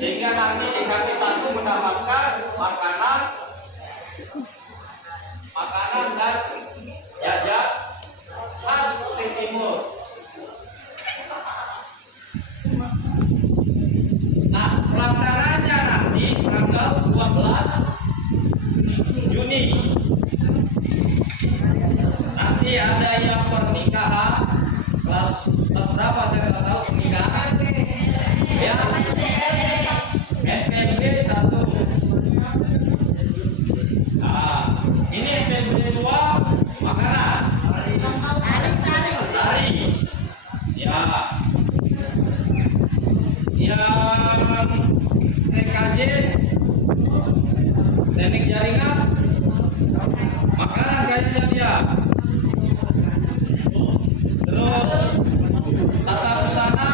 sehingga nanti di kaki satu mendapatkan makanan dan jajan khas Kutai Timur. Nah, pelaksanaannya nanti tanggal 12 Juni. Nanti ada yang pernikahan kelas berapa saya nggak tahu pernikahan ya, NPB 1. Nah, ini NPB 2 makanan lari ya, yang TKJ teknik jaringan makanan kayaknya dia. Terus tata busana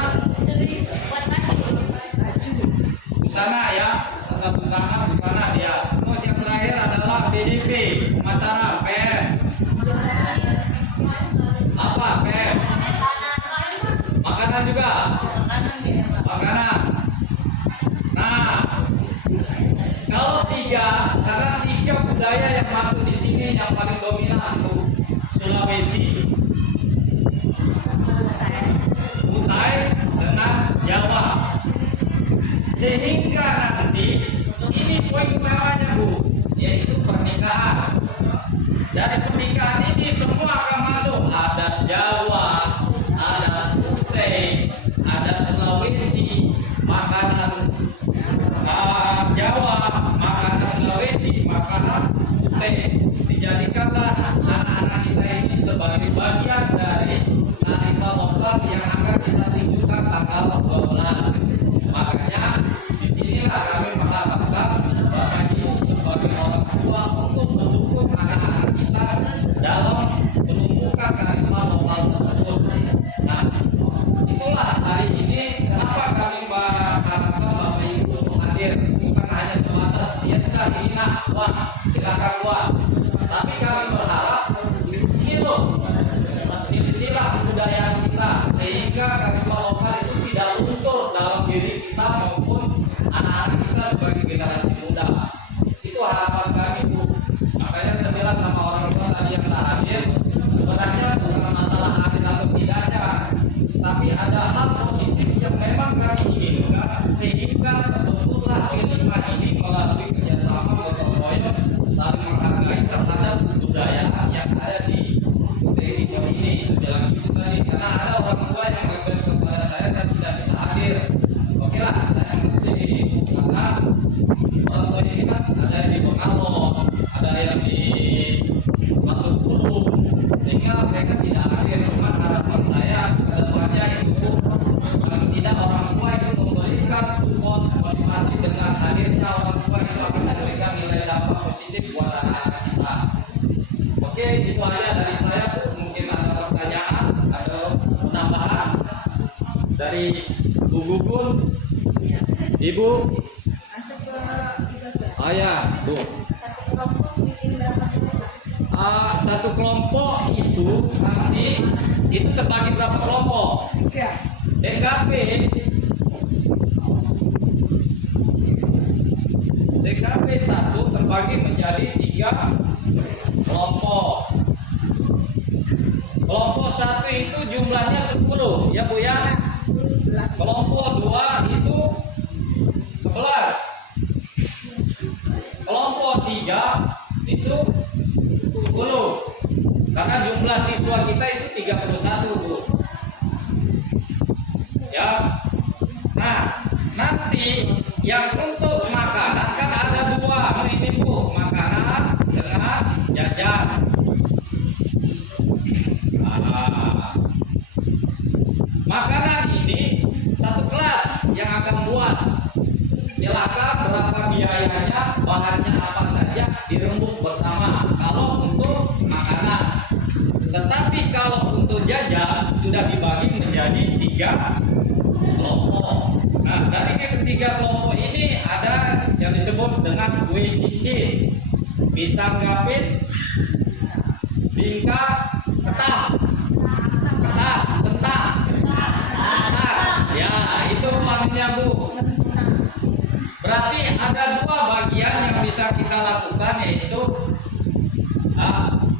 ya, tata busana dia. Terus yang terakhir adalah BDP pemasaran PM. Apa PM? Makanan juga. Makanan. Nah, kalau karena tiga budaya yang masuk di sini yang paling dominan tuh Sulawesi, Kutai dengan Jawa, sehingga nanti ini poin utamanya Bu, yaitu pernikahan. Dari pernikahan ini semua akan masuk, ada Jawa, ada Kutai, ada Sulawesi, makanan Jawa, makanan Sulawesi, makanan Kutai. Dijadikanlah anak-anak kita ini sebagai bagian dari kearifan lokal yang akan kita tunjukkan tanggal 12. Makanya disinilah kami mengharapkan Bapak Ibu sebagai orang tua untuk mendukung anak-anak kita dalam menumbuhkan kearifan lokal tersebut. Nah, itulah hari ini kenapa kami mengharapkan Bapak Ibu untuk hadir, bukan hanya sebatas ya sudah ini nak buat silakan buat, tapi kami berharap ini loh silsilah kebudayaan kita, sehingga kearifan lokal itu tidak luntur dalam diri kita maupun anak-anak kita sebagai generasi muda. Itu harapan kami Bu. Makanya saya bilang sama orang tua tadi yang telah hadir, sebenarnya bukan masalah hadir atau tidaknya, tapi ada hal positif yang memang kami inginkan, sehingga terbentuklah kelima ini melalui kerjasama gotong royong saling menghargai terhadap kebudayaan yang ada di Kutai Timur ini. Dalam itu tadi, karena ada orang tua yang mengatakan kepada saya tidak bisa hadir. Oke lah, saya mengerti, karena orang tua ini kan ada di Bengalo, ada yang di Batu Puru, sehingga mereka tidak hadir. Cuma harapan saya kedepannya itu paling tidak orang tua itu memberikan support motivasi dengan hadirnya orang tua itu akan memberikan nilai dampak positif buat anak-anak kita. Oke, itu aja dari saya. Mungkin ada pertanyaan, ada penambahan dari Bu Gugun, Ibu. Masuk ke Ayah, Bu. Satu kelompok itu nanti itu terbagi berapa kelompok? DKP 1 terbagi menjadi 3 kelompok. Kelompok 1 itu jumlahnya 10 ya Bu ya. Kelompok 2 itu 11. Kelompok 3 itu 10. Karena jumlah siswa kita itu 31 Bu. Ya. Nah, nanti yang untuk makanan kan ada 2 ini Bu, makanan dengan jajan. Makanan ini satu kelas yang akan buat. Silakan berapa biayanya, bahannya apa saja dirembuk bersama. Kalau untuk makanan, tetapi kalau untuk jajan sudah dibagi menjadi 3 kelompok. Nah, dari ketiga kelompok ini ada yang disebut dengan kue cincin, pisang gapit, bingka, ketan. Ya, itu maknanya Bu. Berarti ada dua bagian yang bisa kita lakukan, yaitu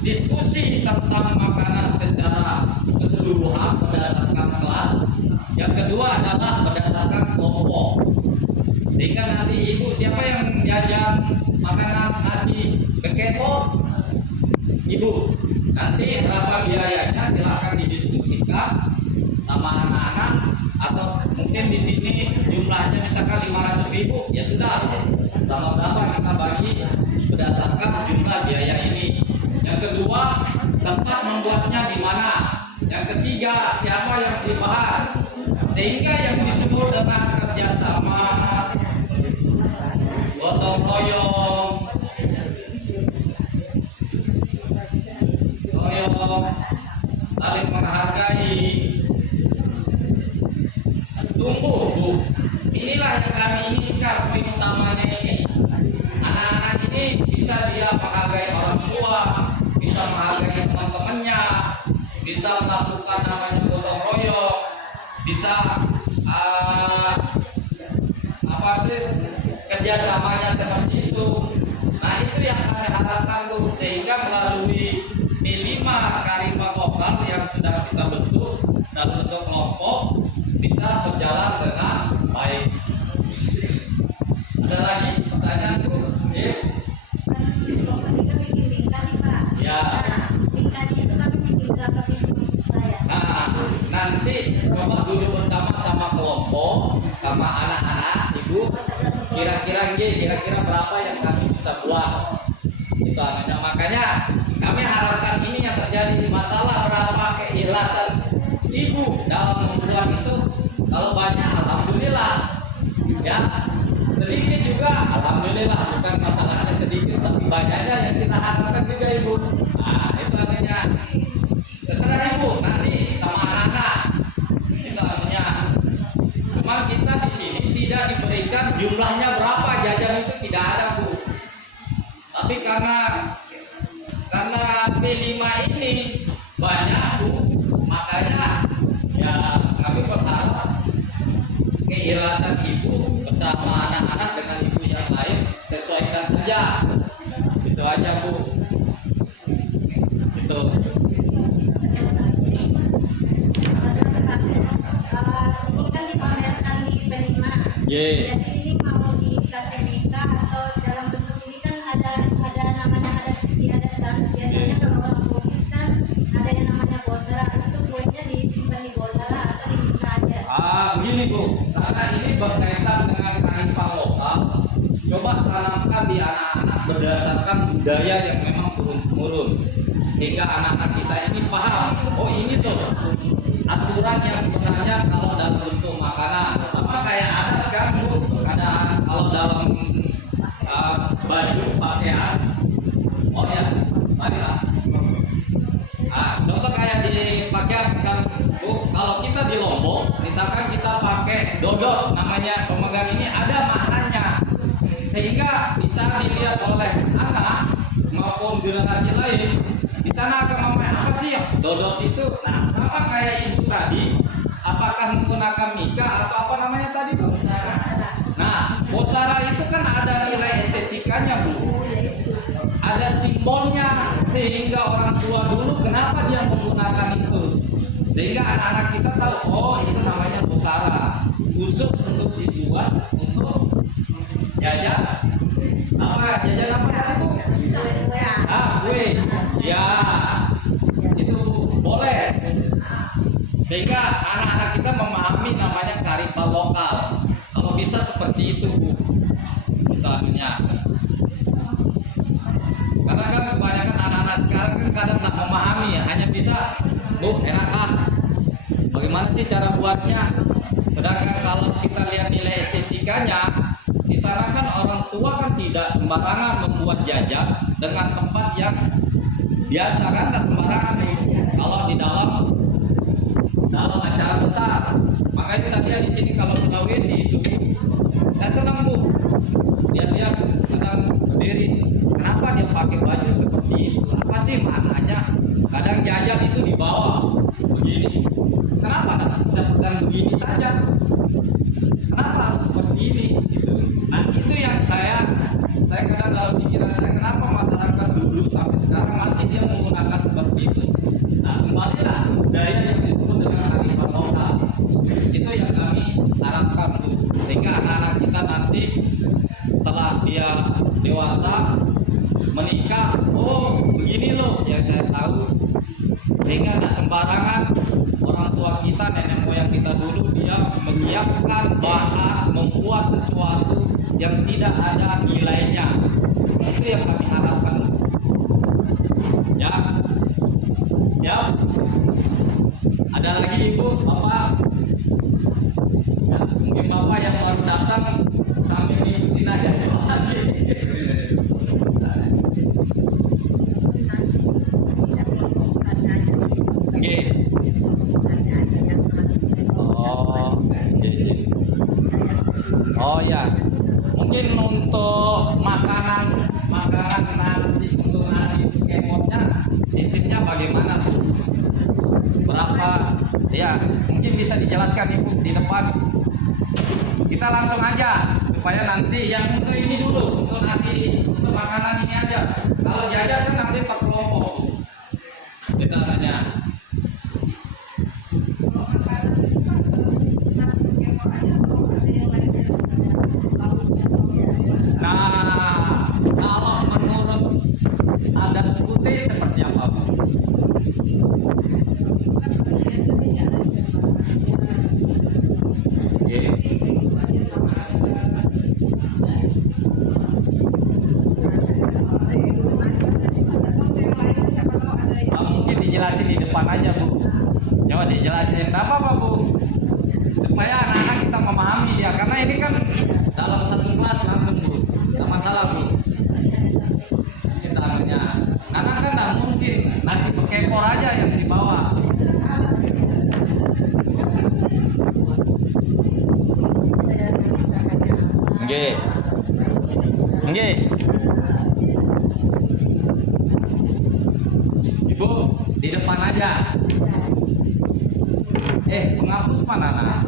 diskusi tentang makanan secara keseluruhan berdasarkan kelas. Yang kedua adalah berdasarkan kelompok. Sehingga nanti ibu siapa yang jajan makanan nasi keketo? Ibu. Nanti berapa biayanya silahkan didiskusikan sama anak-anak, atau mungkin di sini jumlahnya misalkan 500.000, ya sudah sama berapa kita bagi berdasarkan jumlah biaya ini. Yang kedua, tempat membuatnya di mana. Yang ketiga, siapa yang dibahas. Sehingga yang disebut dengan kerjasama, gotong royong, saling menghargai, tumbuh, Bu. Inilah yang kami inginkan, poin utamanya ini. Anak-anak ini bisa dia menghargai orang tua, bisa menghargai teman-temannya, bisa melakukan namanya gotong royong, bisa kerjasamanya seperti itu. Nah, itu yang kami harapkan, Bu, sehingga melalui P5 Karifah Lokal yang sudah kita bentuk dalam bentuk kelompok bisa berjalan dengan baik. Ada lagi pertanyaan, Bu? Ya. Ya. Nah, nanti coba dulu bersama-sama kelompok, sama anak-anak, Ibu. Kira-kira berapa yang kami bisa buat? Itu namanya. Makanya kami harapkan ini yang terjadi masalah berapa keikhlasan Ibu dalam membuat itu. Kalau banyak, alhamdulillah. Ya, sedikit juga, alhamdulillah. Bukan masalahnya sedikit, tapi banyaknya yang kita harapkan juga, Ibu. Nah, itu artinya terserah Ibu nanti sama anak-anak. Itu artinya. Cuma kita di sini tidak diberikan jumlahnya berapa jajan itu, tidak ada, Bu. Tapi karena P5 ini banyak, Bu, makanya ya kami berharap keikhlasan Ibu bersama anak-anak dengan ibu yang lain sesuaikan saja. Itu aja, Bu. Itu. Ini kan dipamerkan di P5. Yeah. Jadi ini mau dikasih nikah atau dalam bentuk ini kan ada namanya adat istiadat kan. Biasanya kalau orang Bugis kan ada yang namanya bosara, itu kuenya disimpan di bosara atau di nikah aja. Begini, Bu, karena ini berkaitan dengan kearifan lokal. Coba tanamkan di anak-anak berdasarkan budaya yang memang turun-temurun, sehingga anak-anak kita ini paham. Oh, ini tuh aturan yang sebenarnya kalau dalam bentuk makanan sama kayak adat kan, Bu. Ada kalau dalam baju pakaian. Oh ya, marilah. Contoh kayak di pakaian kan, Bu, kalau kita di Lombok, misalkan kita pakai dodot, namanya pemegang ini ada maknanya, sehingga bisa dilihat oleh anak maupun generasi lain. Di sana akan memakai apa sih ya dodot itu? Nah, sama kayak Ibu tadi, apakah menggunakan mika atau apa namanya tadi tuh? Nah, bosara itu kan ada nilai estetikanya, Bu. Ada simbolnya, sehingga orang tua dulu kenapa dia menggunakan itu, sehingga anak-anak kita tahu, oh itu namanya bosara, khusus untuk dibuat untuk jajan apa itu? Kue. Ya, itu boleh. Sehingga anak-anak kita memahami namanya kearifan lokal. Kalau bisa seperti itu, Bu. Contohnya. Karena kan kebanyakan anak-anak sekarang kan kadang tak memahami, hanya bisa, Bu, enak kan? Bagaimana sih cara buatnya? Sedangkan kalau kita lihat nilai estetikanya, di sana kan orang tua kan tidak sembarangan membuat jajan dengan tempat yang biasa kan, tak sembarangan nih. Kalau di dalam acara besar, makanya saya lihat di sini kalau Sulawesi itu, saya senang, Bu. Dia kadang berdiri. Kenapa dia pakai baju seperti itu? Apa sih maknanya? Kadang jajan itu dibawa begini. Kenapa tidak begini saja? Kenapa harus seperti ini? Gitu. Nah, nanti setelah dia dewasa menikah, oh begini loh yang saya tahu, sehingga tidak sembarangan orang tua kita, nenek moyang kita dulu dia menyiapkan bahan membuat sesuatu yang tidak ada nilainya. Itu yang kami harapkan. Ya, ya. Ada lagi ibu, bapak? Ya, mungkin bapak yang baru datang sambil ngikutin aja. Oke. Oh, jadi. Oh ya, mungkin untuk makanan nasi, untuk nasi kemotnya sistemnya bagaimana Bu? Berapa? Ya, mungkin bisa dijelaskan Ibu di depan. Kita langsung aja supaya nanti yang untuk ini dulu, untuk nasi, untuk makanan ini aja. Kalau jajan kan nanti per kelompok Bu. Kita tanya. Nah, kalau menurut adat putih seperti apa Bu? Oke. Mungkin dijelasin di depan aja Bu. Coba dijelasin apa Bu? Supaya anak-anak kita memahami dia, karena ini kan dalam satu kelas langsung Bu. Tidak masalah Bu. Kita anunya. Karena kan tidak mungkin nasi bekempor aja yang dibawa. Nggih. Nggih. Ibu di depan aja. Penghapus mana nak?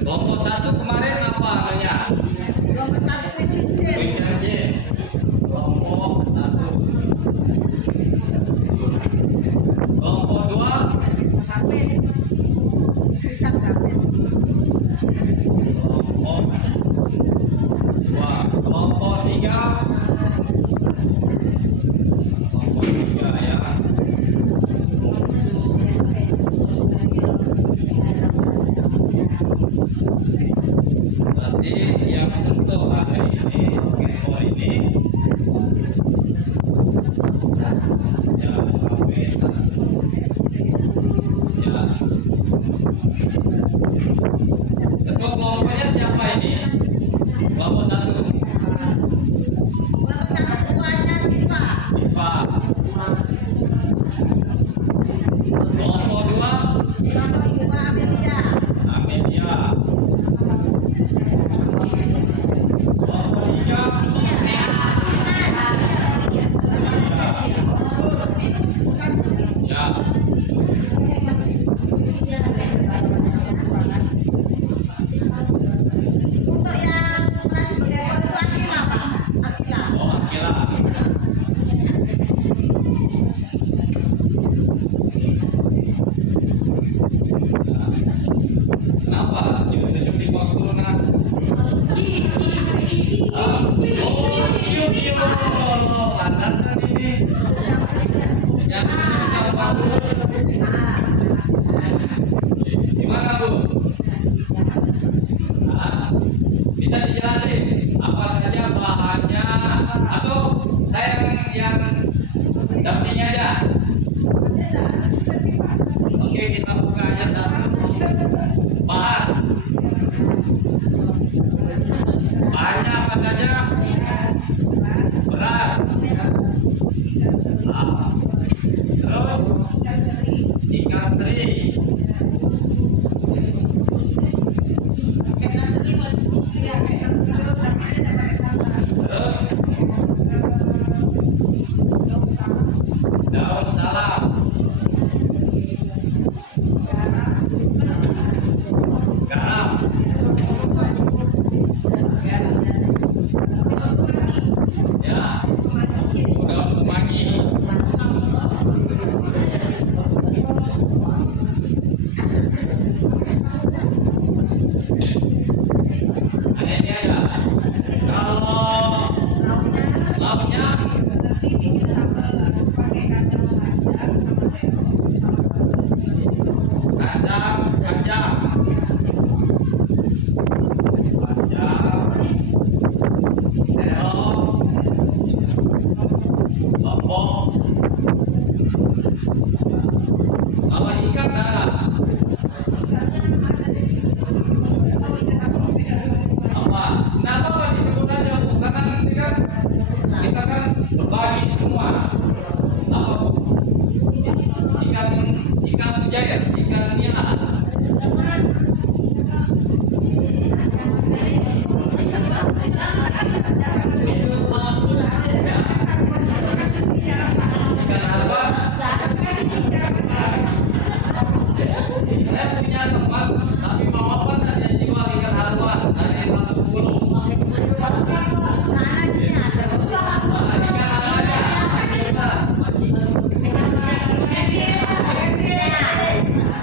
Kelompok satu kemarin apa namanya? Kelompok satu kue cincin. Kelompok satu. Kelompok dua. Kafe. Pisang kafe. Kelompok dua. Kelompok tiga. Kelompok tiga ya. Berarti yang untuk hari ini kekor ini ya sampai ya. Ketua kelompoknya siapa ini? Kelompok satu. Kelompok satu ketuanya Siva. Siva. Kelompok dua. Kelompok dua Amelia. Amelia. Kelompok tiga. Ya. Untuk yang nasi bekempor itu Akila Pak. Akila. Oh, Akila. Kenapa senyum-senyum di bawah corona? Video. Pantasan ini. Yang senyum baru. Gimana Bu? Bisa dijelasin apa saja bahannya atau saya yang dasinya aja? Oke, kita buka aja satu. Bahannya apa saja? Beras. Terus ikan teri. Terus Kacang, kacang, terong, lombok. Kalau ikan ada apa? Kenapa Pak disebut aja Bu? Karena nanti kan kita kan berbagi semua. Apa Bu? Ikan mujair, ikan nila. Ikan apa? Saya punya teman, tapi mau apa dia jual ikan haruan dari 110. Sana sini ada. Mana ikan apa aja?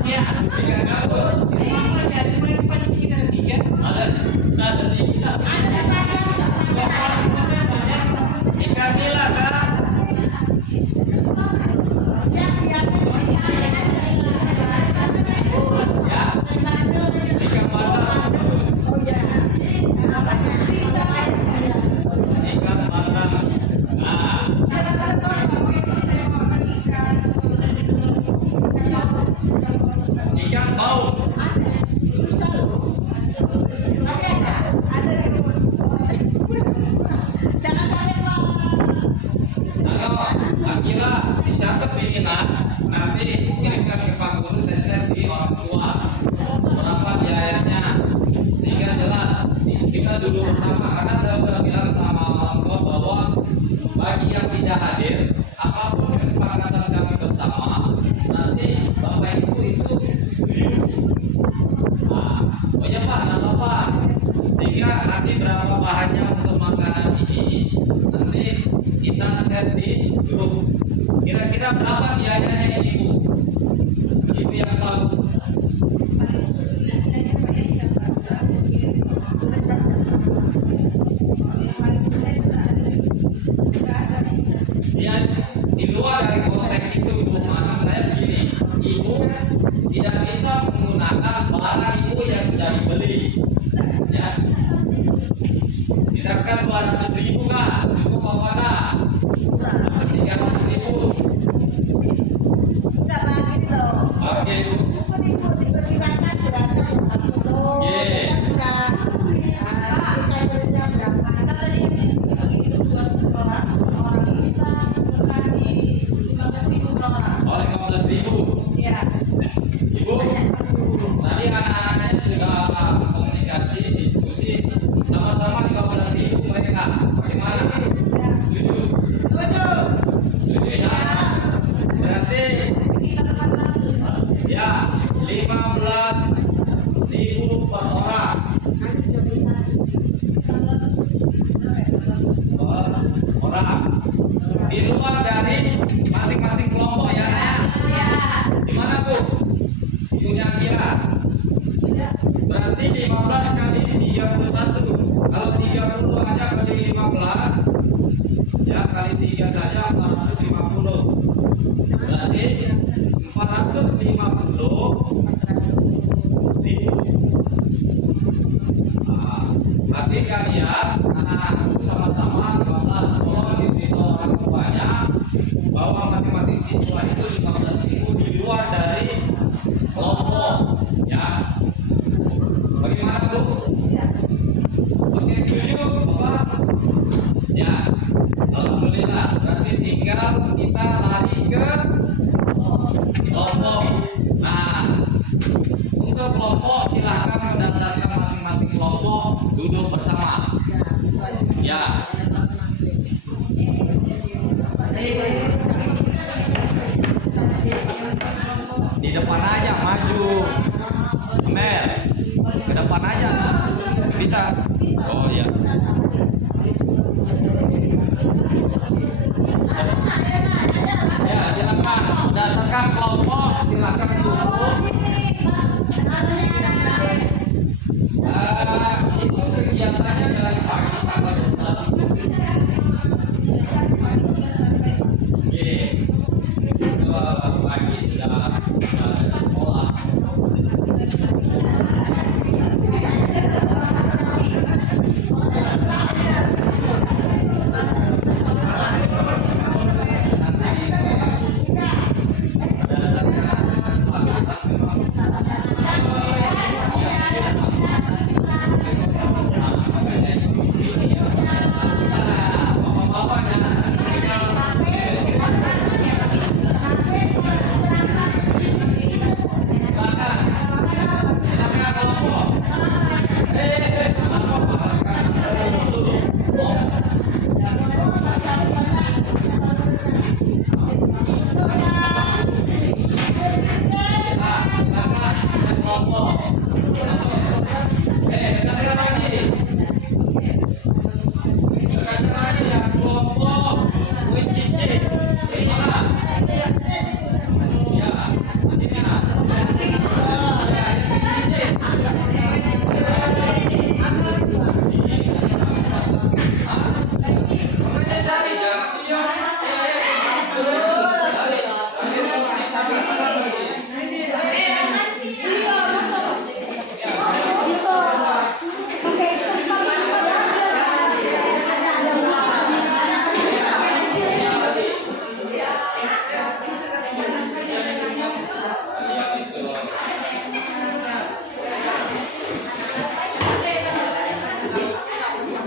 Ikan gabus. Ada tiga. Ada di pasar. Ikan nila kan? Yang biasa Ya. Ikan bandeng. oh ya. Apanya? Ikan bandeng. Nah, ikan bau. Jangan sampai Kalau Akila dicatat ini nanti kirimkan ke Pak Guru, saya share di orang tua berapa biayanya sehingga jelas kita dulu bersama, karena saya sudah bilang sama orang tua bahwa bagi yang tidak hadir apapun kesepakatan kami bersama nanti Bapak Ibu itu setuju. Nah, oh ya Pak, nggak apa-apa, sehingga nanti berapa bahannya untuk makanan ini nanti kita share di grup. Kira-kira berapa biayanya ini Bu? Ibu yang tahu. tulis saja. Ya, di luar dari konteks itu Ibu, maksud saya begini, Ibu tidak bisa menggunakan barang Ibu yang sudah dibeli. Ya, misalkan 200.000 kan, cukup apa nah? Kurang. 300.000. Enggak begini loh. Oke Bu. Bukan ibu diperkirakan berasa 40. Ye. Kita bisa kita kerja berapa? Kita tadi itu buat sekelas orang kita kasih 15.000 per orang. Oh, 15.000. Iya. Ibu, tadi anak-anaknya sudah komunikasi, diskusi, sama-sama 15.000 mereka. Bagaimana? Setuju? Setuju ya? Berarti Sekitar 400. ya 15.000 per orang. Per orang. Di luar dari masing-masing kelompok ya. Nak? Iya. Di mana Bu? Ibunya kira. Berarti 15 kali 31. Kalau 30 aja kali 15, ya kali 3 saja 450. Berarti 450.000. Nah, berarti kalian anak-anakku sama-sama 15 sekolah di orang tuanya bahwa masing-masing siswa itu 15.000 di luar dari kelompok ya. Bagaimana Bu? Oke, setuju Bapak? Ya, alhamdulillah. Berarti tinggal kita lari ke kelompok. Nah, untuk kelompok silahkan mendaftarkan masing-masing kelompok duduk bersama. Ya. Di depan aja maju. Mer. Ke depan aja. Bisa. Oh iya. Ya, silakan. Berdasarkan kelompok silakan duduk. Itu kegiatannya dari pagi tanggal 12 itu. Oke. kunci C. Mana? Ya, di sini nah. Ya, yang kunci C. Makanya cari jangan diam. Cari kunci sampai sekarang lagi.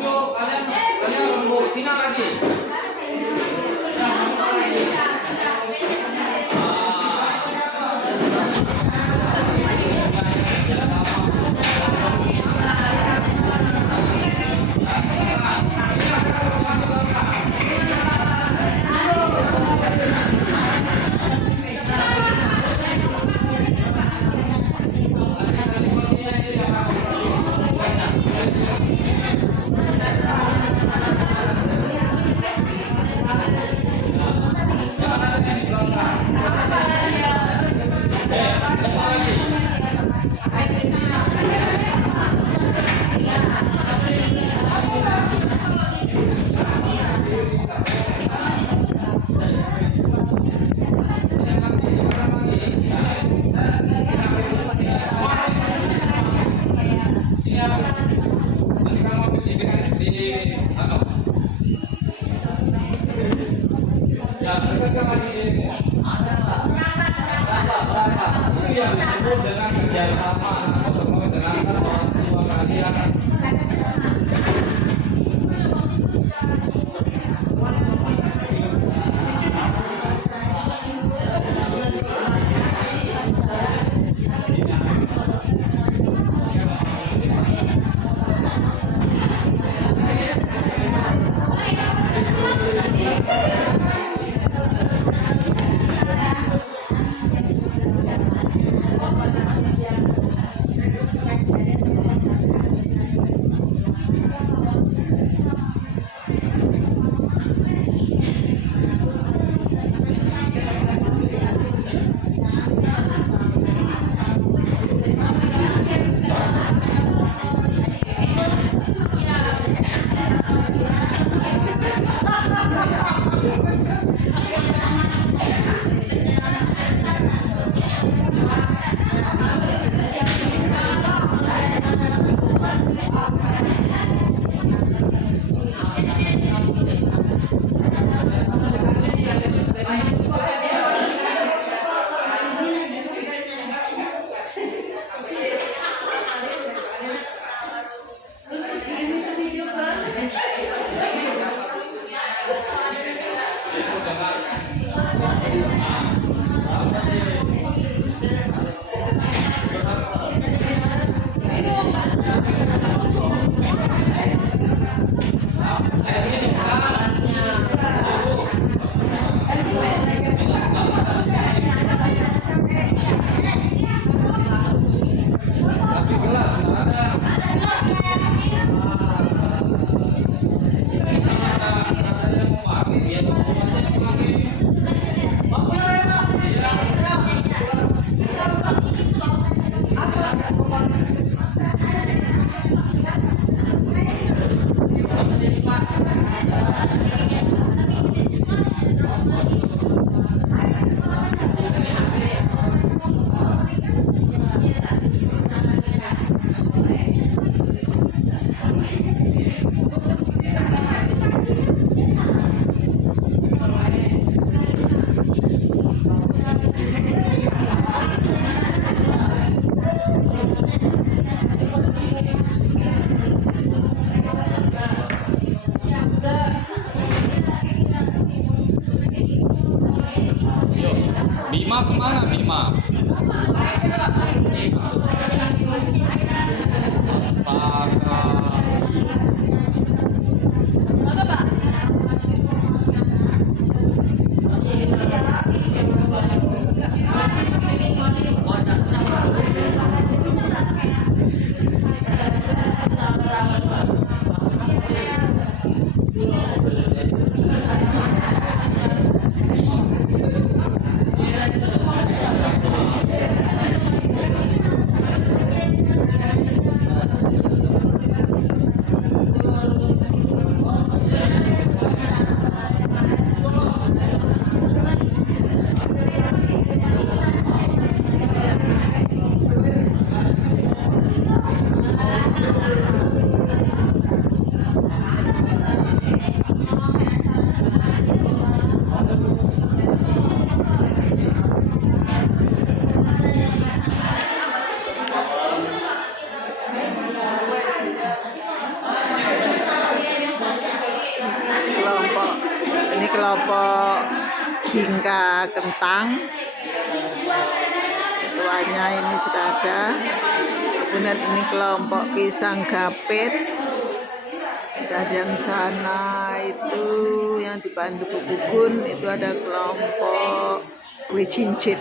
Duduk, kalian duduk sini lagi. Nanti kamu ambil di ano. Ya, kita lagi di berapa? Itu yang disebut dengan kerjasama atau dengan orang tua kalian. Tapi gelas nggak ada. Ada yang mau pakai, dia mau pakai. Apa ya? Yo, Bima kemana Bima? Apakan? kelompok bingka kentang. Ketuanya ini sudah ada. Kemudian ini kelompok pisang gapit. Dan yang sana itu yang dibantu Bu Gugun itu ada kelompok kue cincin.